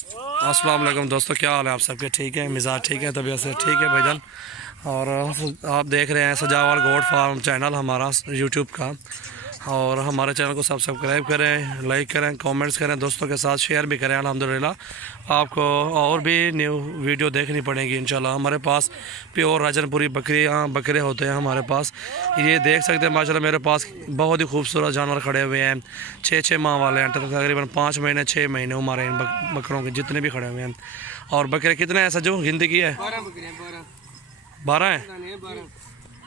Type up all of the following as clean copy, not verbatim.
अस्सलाम वालेकुम दोस्तों, क्या हाल है आप सबके? ठीक है, मिजाज ठीक है, तबीयत से ठीक है भाईजान। और आप देख रहे हैं सजावल गोट फार्म चैनल हमारा यूट्यूब का। और हमारे चैनल को सब्सक्राइब करें, लाइक करें, कमेंट्स करें, दोस्तों के साथ शेयर भी करें। अल्हम्दुलिल्लाह आपको और भी न्यू वीडियो देखनी पड़ेगी इंशाल्लाह। हमारे पास प्योर राजनपुरी बकरे होते हैं हमारे पास। ये देख सकते हैं माशाल्लाह मेरे पास बहुत ही खूबसूरत जानवर खड़े हुए हैं। 6 माह वाले हैं, तकरीबन 5 महीने 6 महीने हमारे इन बकरों के जितने भी खड़े हुए हैं। और बकरे कितने हैं सजो, गिनती की है? 12 हैं।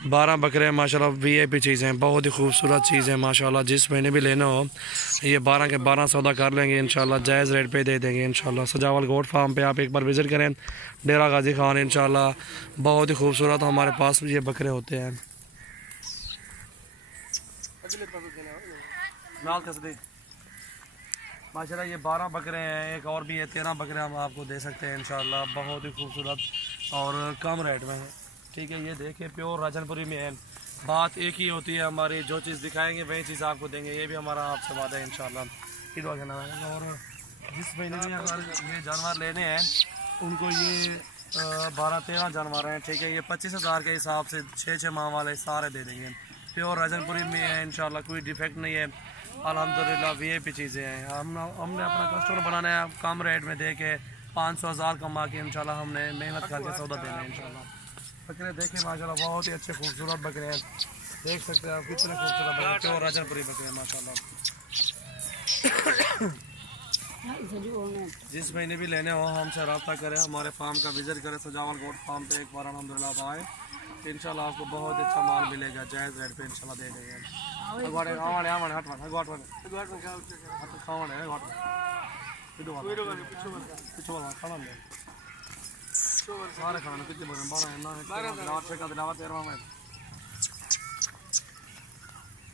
12 बकरे माशाल्लाह वीआईपी चीज़ें हैं, बहुत ही खूबसूरत चीज़ है माशाल्लाह। जिस महीने भी लेना हो ये 12 के 12 सौदा कर लेंगे इंशाल्लाह, जायज़ रेट पे दे देंगे इंशाल्लाह। सजावल गोट फार्म पे आप एक बार विज़िट करें, डेरा गाजी खान इंशाल्लाह। बहुत ही खूबसूरत हमारे पास ये बकरे होते हैं। माशाल्लाह ये 12 बकरे हैं, एक और भी है 13 बकरे हम आपको दे सकते हैं इंशाल्लाह। बहुत ही खूबसूरत और कम रेट में है, ठीक है। ये देखिए प्योर राजनपुरी में है। बात एक ही होती है हमारी, जो चीज़ दिखाएंगे वही चीज़ आपको देंगे, ये भी हमारा आपसे वादा है इंशाल्लाह। और जिस महीने में अगर ये जानवर लेने हैं उनको ये 12-13 जानवर हैं, ठीक है। ये 25,000 के हिसाब से 6 माह वाले सारे दे देंगे। प्योर राजनपुरी में है इंशाल्लाह, कोई डिफेक्ट नहीं है अल्हम्दुलिल्लाह। वीआईपी चीज़ें हैं। हमने अपना कस्टमर बनाना है, कम रेट में दे के 500,000 कमा के इंशाल्लाह हमने मेहनत करके सौदा देना है इंशाल्लाह। बकरे देखें माशाल्लाह बहुत ही अच्छे खूबसूरत बकरे हैं, देख सकते हैं आप कितने खूबसूरत बकरे, प्योर राजनपुरी बकरे हैं माशाल्लाह। जिस महीने भी लेने हो हमसे रब्ता करें, हमारे फार्म का विजिट करें, सजावल गोट फार्म पे एक बार अल्हम्दुलिल्लाह आप आए तो इंशाल्लाह आपको बहुत अच्छा माल मिलेगा, जायज़ रेट पे इंशाल्लाह दे देंगे। सारे खाने कितने बने 12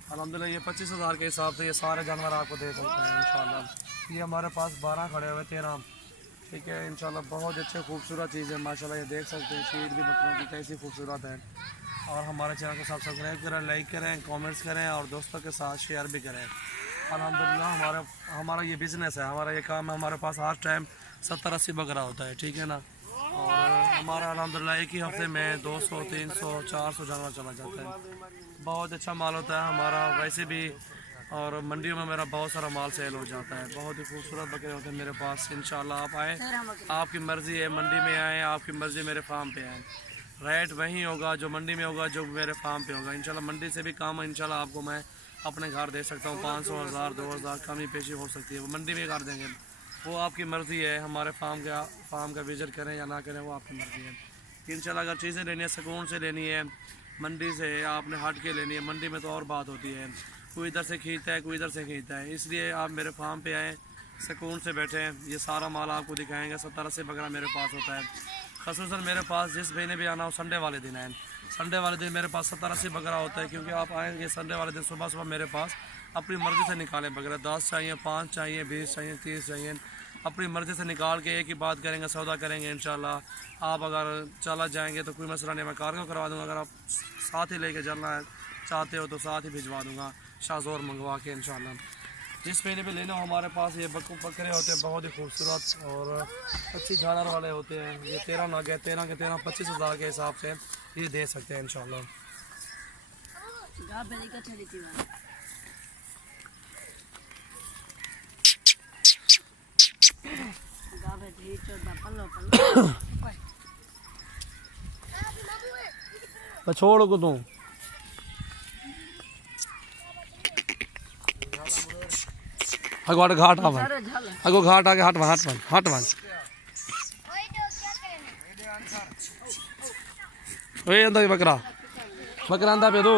अल्हम्दुलिल्लाह। ये 25,000 के हिसाब से ये सारे जानवर आपको दे सकते हैं इंशाल्लाह। ये हमारे पास 12 खड़े हुए 13, ठीक है इंशाल्लाह। बहुत अच्छे खूबसूरत चीज़ है माशाल्लाह, ये देख सकते हैं शीट भी बकरों की कैसी खूबसूरत है। और हमारे चैनल को सब्सक्राइब करें, लाइक करें, कमेंट्स करें और दोस्तों के साथ शेयर भी करें। अल्हम्दुलिल्लाह हमारा ये बिज़नेस है, हमारा ये काम है। हमारे पास हर टाइम 70-80 बकरा होता है, ठीक है ना। और हमारा अल्हम्दुलिल्लाह एक ही हफ्ते में 200, 300, 400 जानवर चला जाता है। बहुत अच्छा माल होता है हमारा वैसे भी। और मंडियों में मेरा बहुत सारा माल सेल हो जाता है। बहुत ही खूबसूरत बकरे होते हैं मेरे पास इंशाल्लाह। आप आए, आपकी मर्ज़ी है, मंडी में आए, आपकी मर्ज़ी मेरे फार्म पे आए। रेट वही होगा जो मंडी में होगा, जो मेरे फार्म पे होगा इंशाल्लाह। मंडी से भी काम इंशाल्लाह आपको मैं अपने घर दे सकता हूँ। 500, 1000, 2000 कमी पेशी हो सकती है, वो मंडी में कर देंगे, वो आपकी मर्ज़ी है। हमारे फार्म का विजिट करें या ना करें वो आपकी मर्ज़ी है इंशाल्लाह। अगर चीज़ें लेनी है सुकून से लेनी है, मंडी से आपने हट के लेनी है। मंडी में तो और बात होती है, कोई इधर से खींचता है, कोई इधर से खींचता है। इसलिए आप मेरे फार्म पे आएँ, सुकून से बैठें, ये सारा माल आपको दिखाएंगे। 70-80 बकरा मेरे पास होता है। ख़ुसूसन मेरे पास जिस महीने भी आना हो संडे वाले दिन है, संडे वाले दिन मेरे पास 70-80 बकरा होता है। क्योंकि आप आएँगे संडे वाले दिन सुबह सुबह मेरे पास, अपनी मर्ज़ी से निकालें बकरा। 10 चाहिए, 5 चाहिए, 20 चाहिए, 30 चाहिए, अपनी मर्ज़ी से निकाल के एक ही बात करेंगे, सौदा करेंगे इंशाल्लाह। आप अगर चला जाएंगे तो कोई मसला नहीं, मैं कार्गो करवा दूँगा। अगर आप साथ ही लेके चलना है चाहते हो तो साथ ही भिजवा दूँगा, शाहज़ोर मंगवा के इंशाल्लाह। जिस महीने भी लेना हो हमारे पास ये बकरे होते हैं, बहुत ही खूबसूरत और अच्छी झालर वाले होते हैं। ये 13 नाग है, 13 के 13 25,000 के हिसाब से ये दे सकते हैं इंशाल्लाह। छोड़ को तू अगो घाट आवन, अगो घाट आके हटवन ओए अंदा बकरा अंदा पे दो।